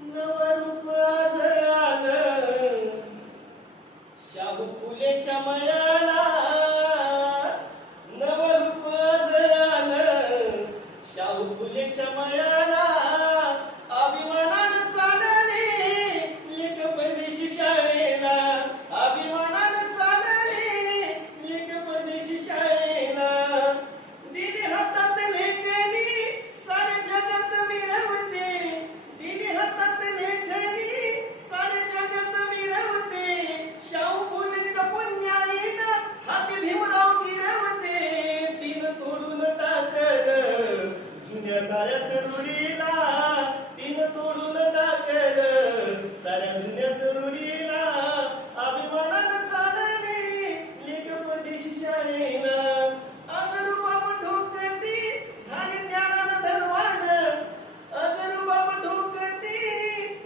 नवरूप आज आलं शाहू फुलेच्या मळ्याला. नवरूप आज आलं शाहू फुलेच्या मळ्याला. अभिमानानं चालले लेक परदेशी शाळेला. अभिमानानं चालले लेक परदेशी शाळेला. दिली हातात लेखणी सारे जगात मिरवते. दिली हातात लेखणी सारे जगात मिरवते. शाहू फुलेच्या पुण्याईनं हाती भीमराव गिरवते. तिनं तोडून टाकलं जुन्या साऱ्याच रूढीला. तिनं तोडून टाकलं साऱ्या जुन्याच रूढीला. अभिमानानं चालली लेक परदेशी शाळेला. अजर बाप ठोकती झाली ज्ञानानं धनवान. अजर बाप ठोकती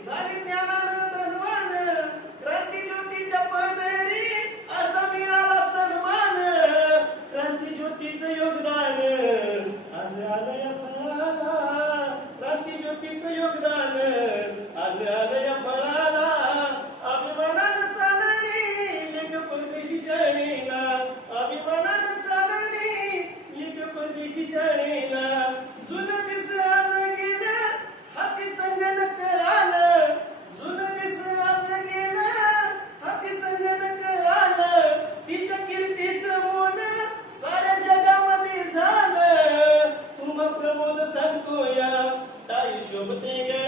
झाली ज्ञानानं धनवान. क्रांती ज्योतीच्या पदरी असा मिळाला सन्मान. क्रांती ज्योतीचं योगदान आज आलं या फळाला. क्रांती ज्योतीचं योगदान आज आलं या फळाला. अभिमानानं चालली लेक परदेशी शाळेला. अभिमानानं चालली लेक परदेशी शाळेला. जुनं दिस आज गेलं हाती संगणक आलं. जुनं दिस आज गेलं हाती संगणक आलं. तिच्या कीर्तीचं मोल साऱ्या जगामध्ये झालं. तुम्हा प्रमोद सांगतो या ताई शोभते ग